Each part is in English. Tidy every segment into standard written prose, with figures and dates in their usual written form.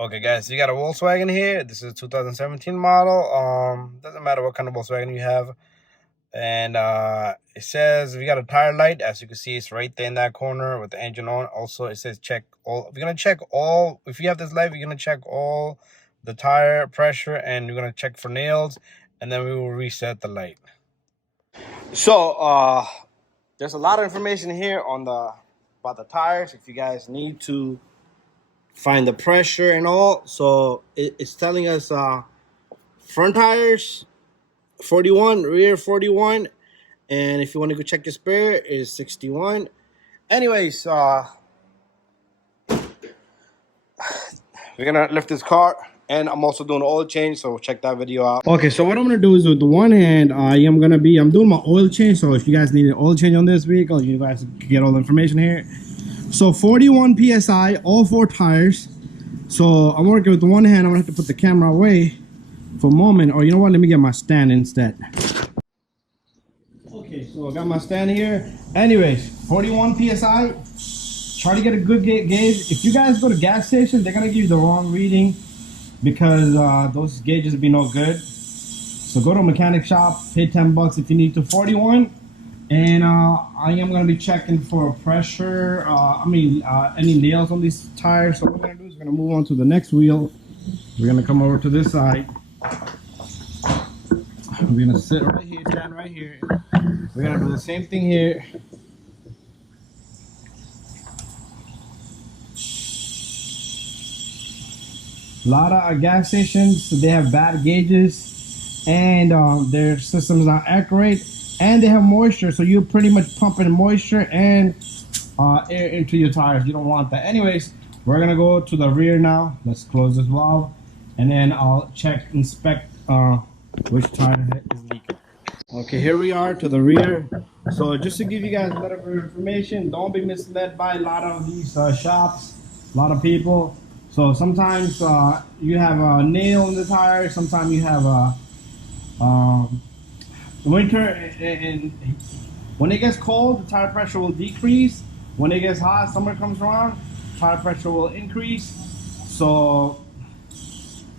Okay, guys, so you got a Volkswagen here. This is a 2017 model. Doesn't matter what kind of Volkswagen you have. And it says we got a tire light. As you can see, it's right there in that corner with the engine on. Also, it says check all. We're gonna check all. If you have this light, we're gonna check all the tire pressure, and we're gonna check for nails, and then we will reset the light. So there's a lot of information here on about the tires. If you guys need to find the pressure and all, so it's telling us front tires 41, rear 41, and if you want to go check your spare, it is 61. Anyways, we're gonna lift this car, and I'm also doing an oil change, so check that video out. Okay, so what I'm gonna do is, with the one hand, I'm doing my oil change. So if you guys need an oil change on this vehicle, you guys get all the information here. So 41 psi, all four tires. So I'm working with the one hand. I'm gonna have to put the camera away for a moment, or you know what, let me get my stand instead. Okay, so I got my stand here. Anyways, 41 psi. Try to get a good gauge. If you guys go to gas stations, they're gonna give you the wrong reading because those gauges will be no good. So go to a mechanic shop, pay 10 bucks if you need to. 41. And I am going to be checking for pressure, any nails on these tires. So what we're going to do is we're going to move on to the next wheel. We're going to come over to this side. We're going to sit right here, stand right here. We're going to do the same thing here. A lot of gas stations, they have bad gauges, and their system is not accurate. And they have moisture, so you're pretty much pumping moisture and air into your tires. You don't want that. Anyways, we're gonna go to the rear now. Let's close this valve, and then I'll inspect which tire is leaking. Okay, here we are to the rear. So just to give you guys a little bit of information, don't be misled by a lot of these shops, a lot of people. So sometimes you have a nail in the tire. Sometimes you have a winter, and when it gets cold, the tire pressure will decrease. When it gets hot, summer comes around, tire pressure will increase. So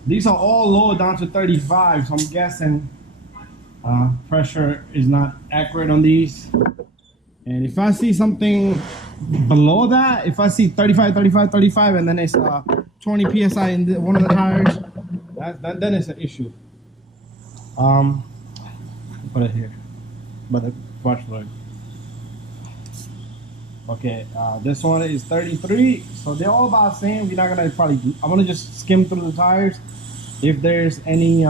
these are all low down to 35, so I'm guessing pressure is not accurate on these. And if I see something below that, if I see 35, 35, 35, and then it's 20 psi in one of the tires, then it's an issue. Put it here, but the watch plug. Okay, this one is 33, so they're all about the same. We're not gonna I'm gonna just skim through the tires. If there's any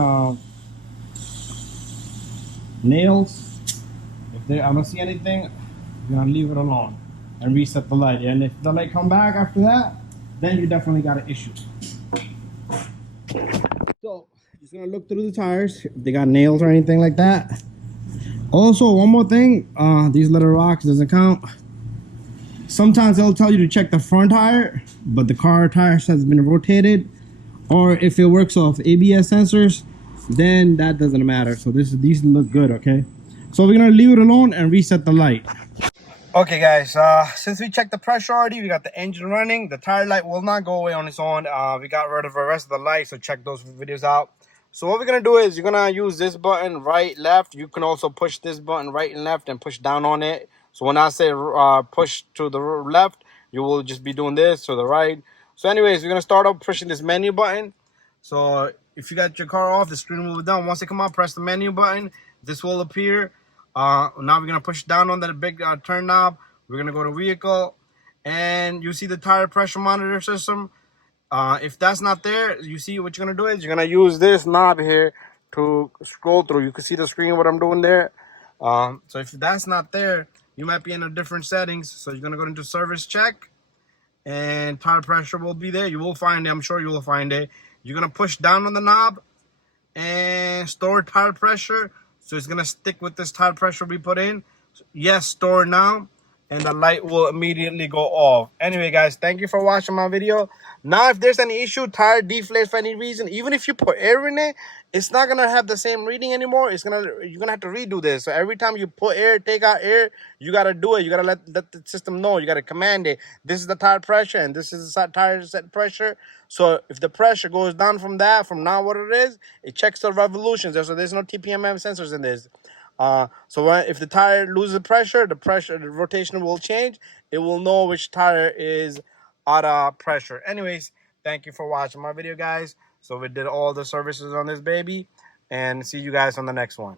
nails, I don't see anything, I'm gonna leave it alone and reset the light. And if the light come back after that, then you definitely got an issue. So just gonna look through the tires if they got nails or anything like that. Also, one more thing, these little rocks doesn't count. Sometimes they'll tell you to check the front tire, but the car tire has been rotated, or if it works off ABS sensors, then that doesn't matter. So these look good, okay? So we're gonna leave it alone and reset the light. Okay, guys, since we checked the pressure already, we got the engine running. The tire light will not go away on its own. We got rid of the rest of the lights, so check those videos out. So what we're gonna do is you're gonna use this button, right, left. You can also push this button, right and left, and push down on it. So when I say push to the left, you will just be doing this to the right. So anyways, we're gonna start off pushing this menu button. So if you got your car off, the screen will be down. Once it come out, press the menu button. This will appear. Now we're gonna push down on that big turn knob. We're gonna go to vehicle, and you see the tire pressure monitor system. If that's not there, you see what you're gonna do is you're gonna use this knob here to scroll through. You can see the screen what I'm doing there. So if that's not there, you might be in a different settings. So you're gonna go into service check, and tire pressure will be there. You will find it. I'm sure you will find it. You're gonna push down on the knob and store tire pressure. So it's gonna stick with this tire pressure we put in. Yes, store now. and the light will immediately go off. Anyway, guys, thank you for watching my video. Now, if there's any issue, tire deflates for any reason, even if you put air in it, it's not gonna have the same reading anymore. You're gonna have to redo this. So every time you put air, take out air, you gotta do it. You gotta let the system know. You gotta command it. This is the tire pressure, and this is the tire set pressure. So if the pressure goes down from now what it is, it checks the revolutions. So there's no TPMM sensors in this. If the tire loses the rotation will change. It will know which tire is out of pressure. Anyways, thank you for watching my video, guys. So we did all the services on this baby, and see you guys on the next one.